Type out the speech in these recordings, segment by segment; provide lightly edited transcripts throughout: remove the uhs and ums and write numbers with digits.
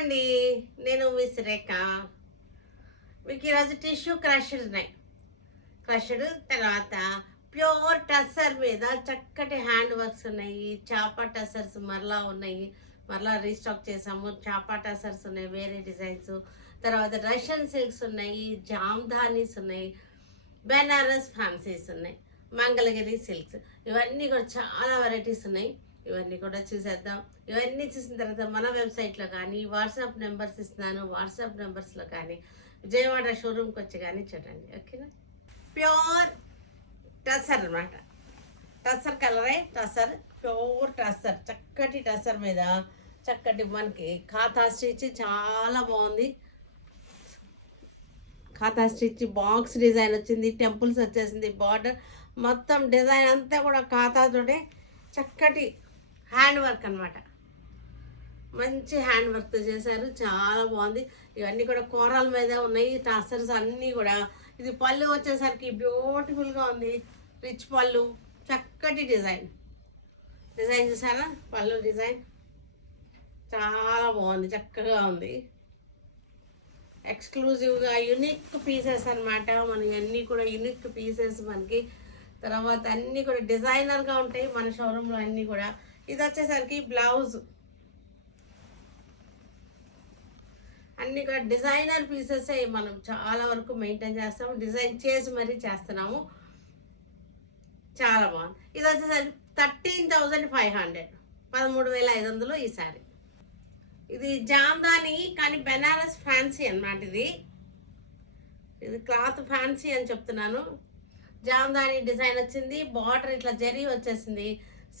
అండి. నేను మీ సురేఖ. మీకు ఈరోజు టిష్యూ క్రషెడ్ ఉన్నాయి. క్రషెడ్ తర్వాత ప్యూర్ టస్సర్ మీద చక్కటి హ్యాండ్ వర్క్స్ ఉన్నాయి. చాపా టస్సర్స్ మరలా ఉన్నాయి. మరలా రీస్టాక్ చేసాము. చాపా టస్సర్స్ ఉన్నాయి, వేరే డిజైన్స్. తర్వాత రష్యన్ సిల్క్స్ ఉన్నాయి, జామ్దానీస్ ఉన్నాయి, బెనారస్ ఫ్యాన్సీస్ ఉన్నాయి, మంగళగిరి సిల్క్స్. ఇవన్నీ కూడా చాలా వెరైటీస్ ఉన్నాయి. ఇవన్నీ కూడా చూసేద్దాం. ఇవన్నీ చూసిన తర్వాత మన వెబ్సైట్లో కానీ వాట్సాప్ నెంబర్స్ ఇస్తున్నాను. వాట్సాప్ నెంబర్స్లో కానీ విజయవాడ షోరూమ్కి వచ్చి కానీ చూడండి. ఓకేనా? ప్యూర్ టసర్ అనమాట. టసర్ కలరే టసర్, ప్యూర్ టసర్. చక్కటి టసర్ మీద చక్కటి మనకి ఖాతా స్టిచ్ చాలా బాగుంది. ఖాతా స్టిచ్ బాక్స్ డిజైన్ వచ్చింది, టెంపుల్స్ వచ్చేసింది, బార్డర్ మొత్తం డిజైన్ అంతా కూడా ఖాతాతోటే చక్కటి హ్యాండ్ వర్క్ అనమాట. మంచి హ్యాండ్ వర్క్ చేశారు, చాలా బాగుంది. ఇవన్నీ కూడా కోరాల మీద ఉన్నాయి టసర్స్ అన్నీ కూడా. ఇది పళ్ళు వచ్చేసరికి బ్యూటిఫుల్గా ఉంది, రిచ్ పళ్ళు, చక్కటి డిజైన్ చూసారా? పళ్ళు డిజైన్ చాలా బాగుంది, చక్కగా ఉంది. ఎక్స్క్లూజివ్గా యునిక్ పీసెస్ అనమాట. మనకి అన్నీ కూడా యునిక్ పీసెస్ మనకి. తర్వాత అన్నీ కూడా డిజైనర్గా ఉంటాయి మన షోరూంలో అన్నీ కూడా. ఇది వచ్చేసరికి బ్లౌజ్, అన్నీ కూడా డిజైనర్ పీసెస్ మనం చాలా వరకు మెయింటైన్ చేస్తాము, డిజైన్ చేసి మరీ చేస్తున్నాము. చాలా బాగుంది. ఇది వచ్చేసరికి 13,500, 13,500 ఈ సారీ. ఇది జామ్దాని కానీ బెనారస్ ఫ్యాన్సీ అన్నమాట. ఇది క్లాత్ ఫ్యాన్సీ అని చెప్తున్నాను. జామ్దాని డిజైన్ వచ్చింది, బార్డర్ ఇట్లా జరీ వచ్చేసింది.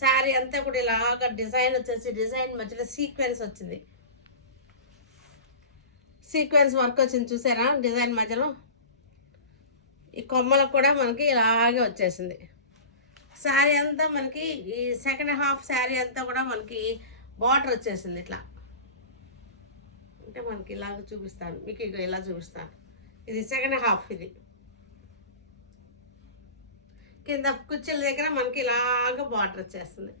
శారీ అంతా కూడా ఇలాగా డిజైన్ వచ్చేసి డిజైన్ మధ్యలో సీక్వెన్స్ వచ్చింది, సీక్వెన్స్ వర్క్ వచ్చింది చూసారా? డిజైన్ మధ్యలో ఈ కొమ్మలకు కూడా మనకి ఇలాగే వచ్చేసింది. శారీ అంతా మనకి ఈ సెకండ్ హాఫ్ శారీ అంతా కూడా మనకి బార్డర్ వచ్చేసింది ఇట్లా. అంటే మనకి ఇలాగ చూపిస్తాను, మీకు ఇక ఇలా చూపిస్తాను. ఇది సెకండ్ హాఫ్. ఇది కింద కుర్చీల దగ్గర మనకి ఇలాగ బార్డర్ వచ్చేస్తుంది.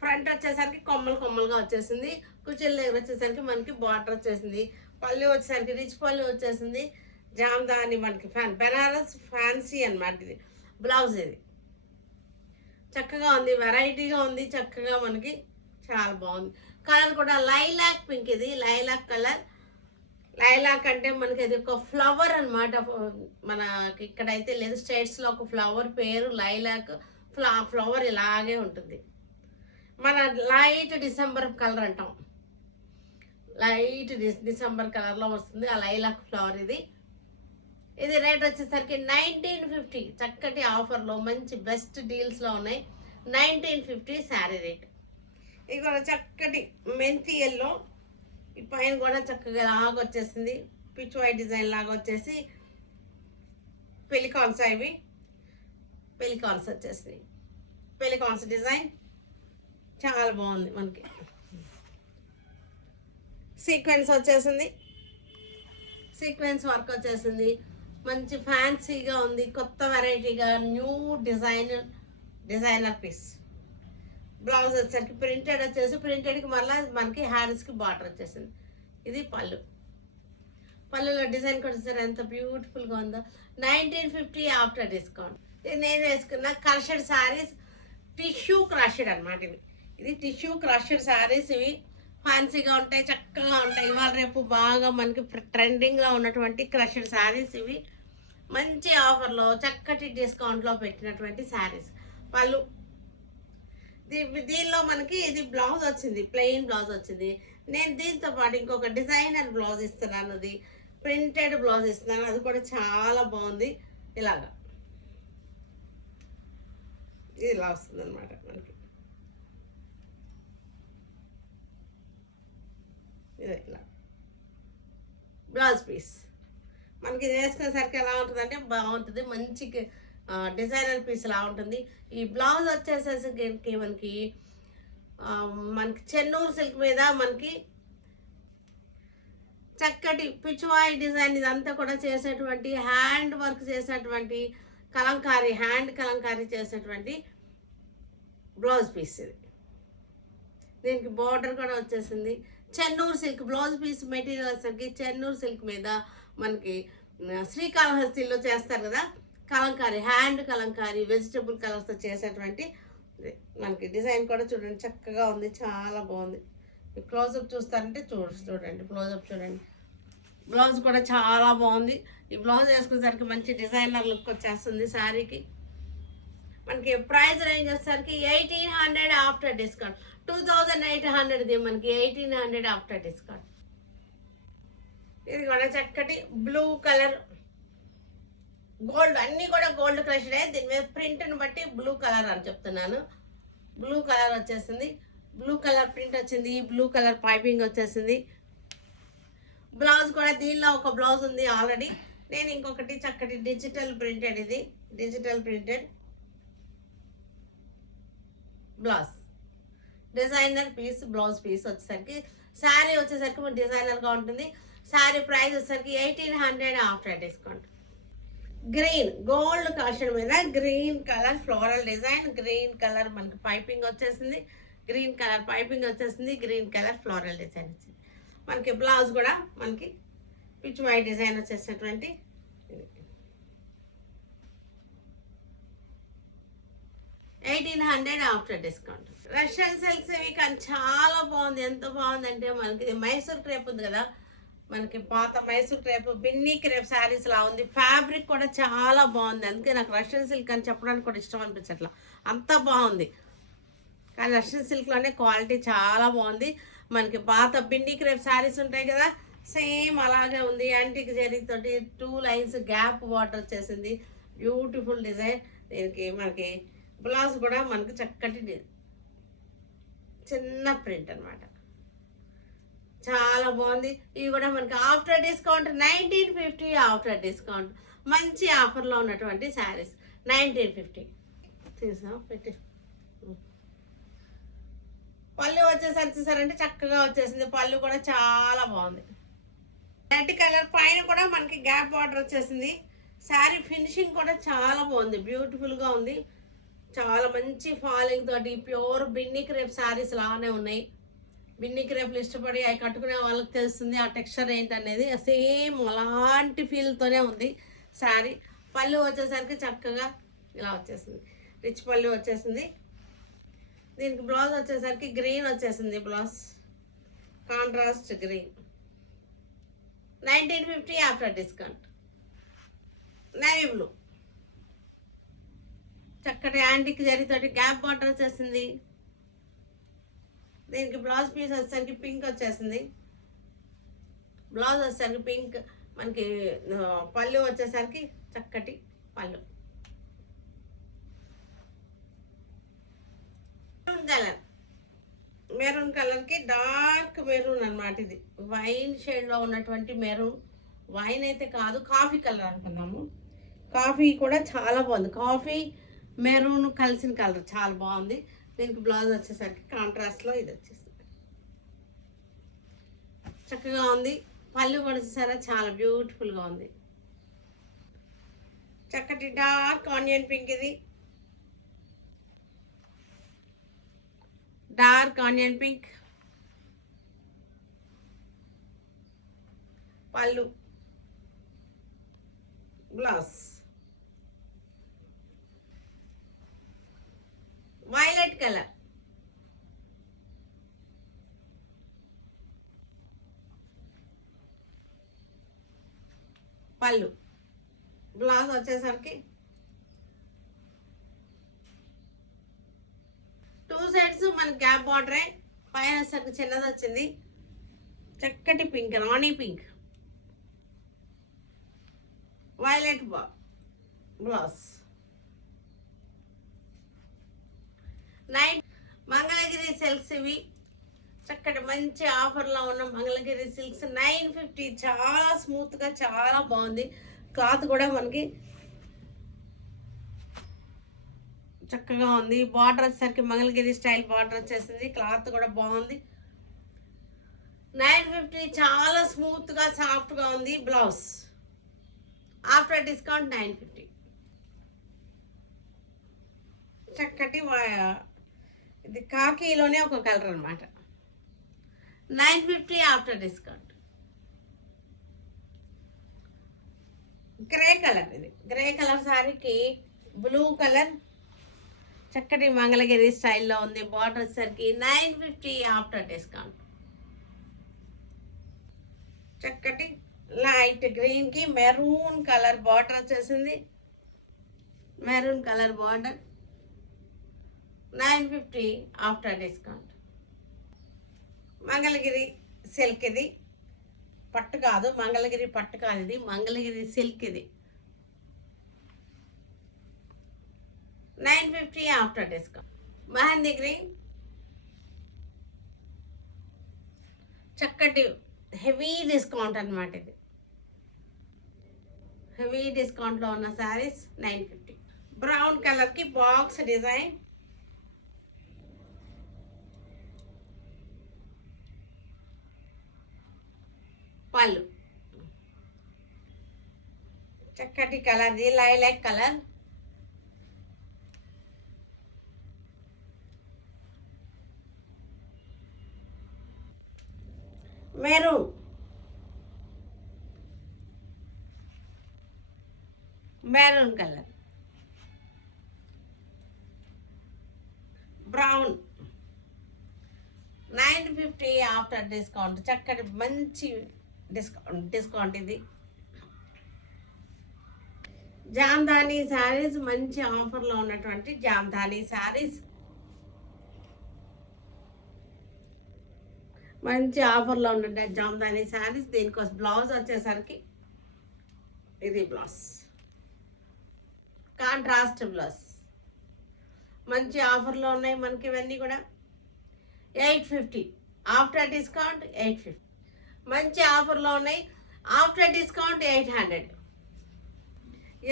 ఫ్రంట్ వచ్చేసరికి కొమ్మలుగా వచ్చేసింది. కుర్చీల దగ్గర వచ్చేసరికి మనకి బార్డర్ వచ్చేసింది. పళ్ళు వచ్చేసరికి రిచ్ పళ్ళు వచ్చేసింది. జామ్దాని మనకి బెనారస్ ఫ్యాన్సీ అనమాట. ఇది బ్లౌజ్. ఇది చక్కగా ఉంది, వెరైటీగా ఉంది, చక్కగా మనకి చాలా బాగుంది. కలర్ కూడా లైలాక్ పింక్. ఇది లైలాక్ కలర్. లైలాక్ అంటే మనకి అది ఒక ఫ్లవర్ అనమాట. మనకి ఇక్కడైతే లేదు, స్టేట్స్లో ఒక ఫ్లవర్ పేరు లైలాక్. ఫ్లవర్ ఇలాగే ఉంటుంది. మన లైట్ డిసెంబర్ కలర్ అంటాం, లైట్ డిసెంబర్ కలర్లో వస్తుంది ఆ లైలాక్ ఫ్లవర్. ఇది రేట్ వచ్చేసరికి 1950. చక్కటి ఆఫర్లో మంచి బెస్ట్ డీల్స్లో ఉన్నాయి. 1950 శారీ రేట్. ఇది కూడా చక్కటి మెంతి ఎల్లో. ఈ పైన కూడా చక్కగా లాగా వచ్చేసింది, పిచ్ వైట్ డిజైన్ లాగా వచ్చేసి పెలికాన్స్. ఇవి పెలికాన్స్ వచ్చేసింది, పెలికాన్స్ డిజైన్ చాలా బాగుంది. మనకి సీక్వెన్స్ వచ్చేసింది, సీక్వెన్స్ వర్క్ వచ్చేసింది. మంచి ఫ్యాన్సీగా ఉంది, కొత్త వెరైటీగా న్యూ డిజైనర్ పీస్. బ్లౌజ్ వచ్చేసరికి ప్రింటెడ్ వచ్చేసి ప్రింటెడ్కి మళ్ళీ మనకి హ్యాండ్స్కి బార్డర్ వచ్చేసింది. ఇది పళ్ళులో డిజైన్ కూడా చూసారు ఎంత బ్యూటిఫుల్గా ఉందో. 1950 ఆఫ్టర్ డిస్కౌంట్. ఇది నేను వేసుకున్న క్రషెడ్ శారీస్, టిష్యూ క్రషెడ్ అనమాట. ఇది టిష్యూ క్రషెడ్ శారీస్. ఇవి ఫ్యాన్సీగా ఉంటాయి, చక్కగా ఉంటాయి. ఇవాళ రేపు బాగా మనకి ట్రెండింగ్లో ఉన్నటువంటి క్రషెడ్ శారీస్. ఇవి మంచి ఆఫర్లో చక్కటి డిస్కౌంట్లో పెట్టినటువంటి శారీస్. పళ్ళు దీనిలో మనకి ఇది బ్లౌజ్ వచ్చింది, ప్లెయిన్ బ్లౌజ్ వచ్చింది. నేను దీంతో పాటు ఇంకొక డిజైనర్ బ్లౌజ్ ఇస్తున్నాను, అది ప్రింటెడ్ బ్లౌజ్ ఇస్తున్నాను. అది కూడా చాలా బాగుంది. ఇలాగా ఇలా వస్తుంది అనమాట మనకి. ఇదే ఇలా బ్లౌజ్ పీస్ మనకి ఇది వేసుకునేసరికి ఎలా ఉంటుందంటే బాగుంటుంది, మంచి డిజైనర్ పీస్ లా ఉంటుంది. ఈ బ్లౌజ్ వచ్చేసరికి మనకి చెన్నూరు సిల్క్ మీద మనకి చక్కటి పిచ్వాయి డిజైన్ ఇదంతా కూడా చేసేటువంటి హ్యాండ్ వర్క్ చేసేటువంటి కలంకారీ, హ్యాండ్ కలంకారీ చేసేటువంటి బ్లౌజ్ పీస్. దీనికి బార్డర్ కూడా వచ్చేసింది. Chennur silk blouse piece material వచ్చేసరికి చెన్నూరు సిల్క్ మీద మనకి శ్రీకాళహస్తిలో చేస్తారు కదా కలంకారీ, హ్యాండ్ కలంకారీ వెజిటబుల్ కలర్స్తో చేసేటువంటి మనకి డిజైన్ కూడా చూడండి చక్కగా ఉంది, చాలా బాగుంది. క్లోజప్ చూస్తారంటే చూడండి క్లోజప్ చూడండి. బ్లౌజ్ కూడా చాలా బాగుంది. ఈ బ్లౌజ్ వేసుకునేసరికి మంచి డిజైనర్ లుక్ వచ్చేస్తుంది శారీకి. మనకి ప్రైస్ రేంజ్ వచ్చేసరికి 1800 ఆఫ్టర్ డిస్కౌంట్. 2800ది మనకి 1800 ఆఫ్టర్ డిస్కౌంట్. ఇది కూడా చక్కటి బ్లూ కలర్ గోల్డ్, అన్నీ కూడా గోల్డ్ క్రష్డ్. దీని మీద ప్రింట్ని బట్టి బ్లూ కలర్ అని చెప్తున్నాను. బ్లూ కలర్ వచ్చేసింది, బ్లూ కలర్ ప్రింట్ వచ్చింది, బ్లూ కలర్ పైపింగ్ వచ్చేసింది. బ్లౌజ్ కూడా దీనిలో ఒక బ్లౌజ్ ఉంది ఆల్రెడీ. నేను ఇంకొకటి చక్కటి డిజిటల్ ప్రింటెడ్, ఇది digital printed blouse, designer piece blouse piece వచ్చేసరికి శారీ వచ్చేసరికి డిజైనర్గా ఉంటుంది. శారీ ప్రైస్ వచ్చేసరికి 1800 ఆఫ్టర్ డిస్కౌంట్. గ్రీన్ గోల్డ్ కాషన్ మీద green colour floral design, green colour మనకి పైపింగ్ వచ్చేసింది, గ్రీన్ కలర్ పైపింగ్ వచ్చేసింది, గ్రీన్ కలర్ ఫ్లోరల్ డిజైన్ వచ్చింది. మనకి బ్లౌజ్ కూడా మనకి పిచ్ వై డిజైన్ వచ్చేసినటువంటి 1800 ఆఫ్టర్ డిస్కౌంట్. రష్యన్ సిల్క్స్ ఇవి కానీ చాలా బాగుంది. ఎంత బాగుందంటే మనకి మైసూర్ క్రేప్ ఉంది కదా, మనకి పాత మైసూర్ క్రేప్ బిన్నీ క్రేప్ శారీస్ లా ఉంది. ఫ్యాబ్రిక్ కూడా చాలా బాగుంది. అందుకే నాకు రష్యన్ సిల్క్ అని చెప్పడానికి కూడా ఇష్టం అనిపించట్లా, అంత బాగుంది. కానీ రష్యన్ సిల్క్లోనే క్వాలిటీ చాలా బాగుంది. మనకి పాత బిన్నీ క్రేప్ శారీస్ ఉంటాయి కదా, సేమ్ అలాగే ఉంది. యాంటిక్ జరీతోటి 2 లైన్స్ గ్యాప్ వాటర్ వచ్చేసింది, బ్యూటిఫుల్ డిజైన్. దీనికి మనకి బ్లౌజ్ కూడా మనకి చక్కటి చిన్న ప్రింట్ అనమాట, చాలా బాగుంది. ఇవి కూడా మనకి ఆఫ్టర్ డిస్కౌంట్ 1950 ఆఫ్టర్ డిస్కౌంట్. మంచి ఆఫర్లో ఉన్నటువంటి శారీస్ 1950 తీసాం పెట్టి. పళ్ళు వచ్చేసరికి చూసారంటే చక్కగా వచ్చేసింది, పళ్ళు కూడా చాలా బాగుంది. రెడ్ కలర్ పైన కూడా మనకి గ్యాప్ బార్డర్ వచ్చేసింది. శారీ ఫినిషింగ్ కూడా చాలా బాగుంది, బ్యూటిఫుల్గా ఉంది. చాలా మంచి ఫాలింగ్ తోటి ప్యూర్ బిన్నీ క్రేప్ శారీస్ లాగానే ఉన్నాయి. బిన్నీ క్రేప్లు ఇష్టపడి అవి కట్టుకునే వాళ్ళకి తెలుస్తుంది ఆ టెక్స్చర్ ఏంటనేది. సేమ్ అలాంటి ఫీల్తోనే ఉంది శారీ. పళ్ళు వచ్చేసరికి చక్కగా ఇలా వచ్చేసింది, రిచ్ పళ్ళు వచ్చేసింది. దీనికి బ్లౌజ్ వచ్చేసరికి గ్రీన్ వచ్చేసింది, blouse contrast green. 1950 after discount. Navy blue చక్కటి యాంటిక్ జరీతోటి గ్యాప్ బార్డర్ వచ్చేసింది. దీనికి బ్లౌజ్ పీస్ వచ్చేసరికి పింక్ వచ్చేసింది, బ్లౌజ్ వచ్చేసరికి పింక్. మనకి పళ్ళు వచ్చేసరికి చక్కటి పళ్ళు. మెరూన్ కలర్కి డార్క్ మెరూన్ అనమాట. ఇది వైన్ షేడ్లో ఉన్నటువంటి మెరూన్, వైన్ అయితే కాదు కాఫీ కలర్ అనుకున్నాము. కాఫీ కూడా చాలా బాగుంది, కాఫీ మెరూన్ కలిసిన కలర్ చాలా బాగుంది. దీనికి బ్లౌజ్ వచ్చేసరికి కాంట్రాస్ట్లో ఇది వచ్చేసింది, చక్కగా ఉంది. పళ్ళు కూడా చూసారా చాలా బ్యూటిఫుల్గా ఉంది. చక్కటి డార్క్ ఆనియన్ పింక్, ఇది డార్క్ ఆనియన్ పింక్. పళ్ళు బ్లౌజ్ వైలెట్ కలర్. పళ్ళు బ్లౌజ్ వచ్చేసరికి 2 సైడ్స్ మనకి గ్యాప్ బార్డరే, పైన వచ్చేసరికి చిన్నది వచ్చింది. చక్కటి pink, rani pink, violet blouse. Mangalagiri silks ఇవి చక్కటి మంచి ఆఫర్లో ఉన్న మంగళగిరి సిల్క్స్ 950. చాలా స్మూత్గా చాలా బాగుంది. క్లాత్ కూడా మనకి చక్కగా ఉంది. బార్డర్ వచ్చేసరికి మంగళగిరి స్టైల్ బార్డర్ వచ్చేసింది. క్లాత్ కూడా బాగుంది. 950 చాలా స్మూత్గా సాఫ్ట్గా ఉంది. Blouse after discount 950. చక్కటి ఇది కాకీలోనే ఒక కలర్ అనమాట. 950 ఆఫ్టర్ డిస్కౌంట్. గ్రే కలర్, ఇది గ్రే కలర్ శారీకి బ్లూ కలర్ చక్కటి మంగళగిరి స్టైల్లో ఉంది. బార్డర్ వచ్చేసరికి 950 ఆఫ్టర్ డిస్కౌంట్. చక్కటి లైట్ గ్రీన్కి మెరూన్ కలర్ బార్డర్ వచ్చేసింది. Maroon colour border 950 after discount. Mangalagiri silk, ఇది పట్టు కాదు, మంగళగిరి పట్టు కాదు, ఇది మంగళగిరి సిల్క్. ఇది 950 ఆఫ్టర్ డిస్కౌంట్. మెహందీ గ్రీన్ చక్కటి హెవీ డిస్కౌంట్ అనమాట. ఇది హెవీ డిస్కౌంట్లో ఉన్న శారీస్ 950. బ్రౌన్ కలర్కి బాక్స్ డిజైన్, పళ్ళు చక్కటి కలర్, ఇది lilac colour. Maroon, maroon colour. Brown 950 after discount. చక్కటి మంచి డిస్కౌంట్ ఇది. జామ్దాని శారీస్ మంచి ఆఫర్లో ఉన్నటువంటి జామ్దాని శారీస్, మంచి ఆఫర్లో ఉన్న జామ్దాని శారీస్. దీనికోసం బ్లౌజ్ వచ్చేసరికి ఇది బ్లౌజ్, కాంట్రాస్ట్ బ్లౌజ్. మంచి ఆఫర్లో ఉన్నాయి మనకి ఇవన్నీ కూడా. 850 ఆఫ్టర్ డిస్కౌంట్. 850 మంచి ఆఫర్లో ఉన్నాయి. After discount 800.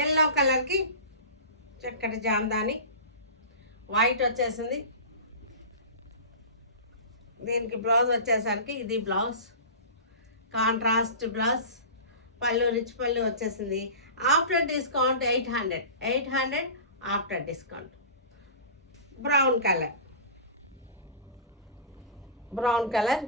ఎల్లో కలర్కి చక్కటి జామ్దాని వైట్ వచ్చేసింది. దీనికి బ్లౌజ్ వచ్చేసరికి ఇది blouse, contrast blouse. Pallu rich pallu వచ్చేసింది. After discount 800. 800 after discount. Brown colour, brown colour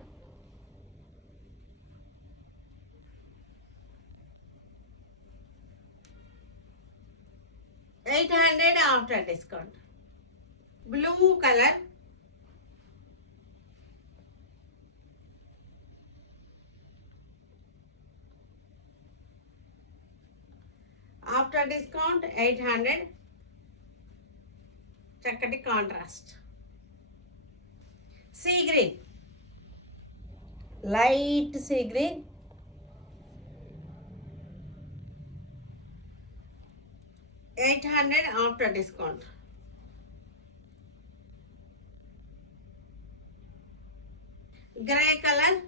800 after discount. Blue colour, after discount 800. చక్కటి contrast. Sea green, light sea green 800 after discount. Grey colour,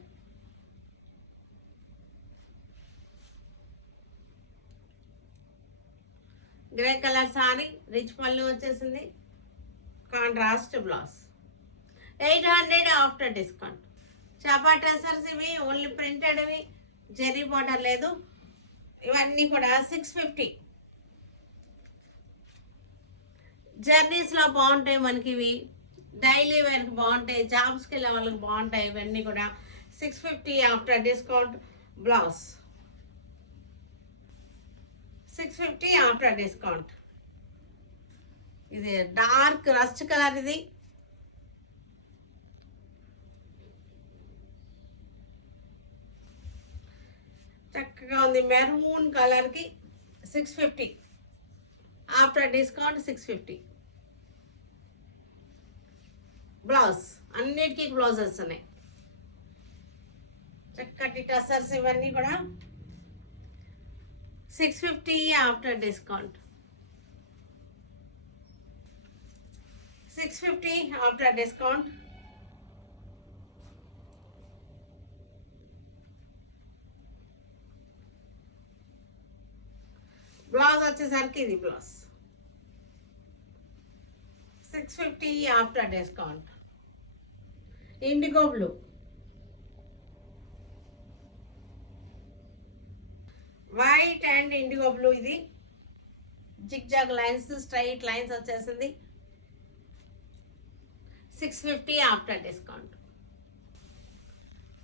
grey colour sari rich pallu వచ్చేసింది. Contrast blouse 800 after discount. చాపా ట్రెసర్స్ ఇవి only printed, ఇవి zari border లేదు. ఇవన్నీ కూడా 650. జర్నీస్లో బాగుంటాయి మనకి ఇవి, డైలీ వేర్కి బాగుంటాయి, జాబ్స్కి వెళ్ళే వాళ్ళకి బాగుంటాయి. ఇవన్నీ కూడా 650 after discount. Blouse 650 after discount. ఇది డార్క్ రస్ట్ కలర్, ఇది చక్కగా ఉంది. మెరూన్ కలర్కి 650 ఆఫ్టర్ డిస్కౌంట్. 650. బ్లౌజ్ అన్నిటికీ బ్లౌజెస్ ఉన్నాయి. చక్కటి టసర్స్ ఇవన్నీ కూడా 650 after discount. 650 after discount. Blouse వచ్చేసరికి ఇది blouse 650 after discount. Indigo blue, white and indigo blue. ఇది zigzag lines, straight lines వచ్చేసింది. 650 after discount.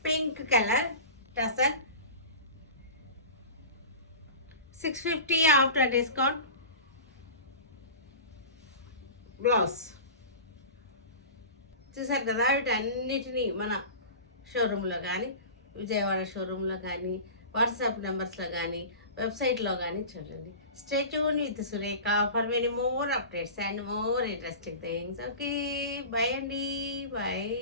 Pink colour tussar 650 after discount. Blouse చూసారు కదా, వీటన్నిటినీ మన షోరూంలో కానీ, విజయవాడ షోరూంలో కానీ, వాట్సాప్ నెంబర్స్లో కానీ, వెబ్సైట్లో కానీ చూడండి. Stay tune with Surekha for many more updates and more interesting things. Okay, bye అండి, బాయ్.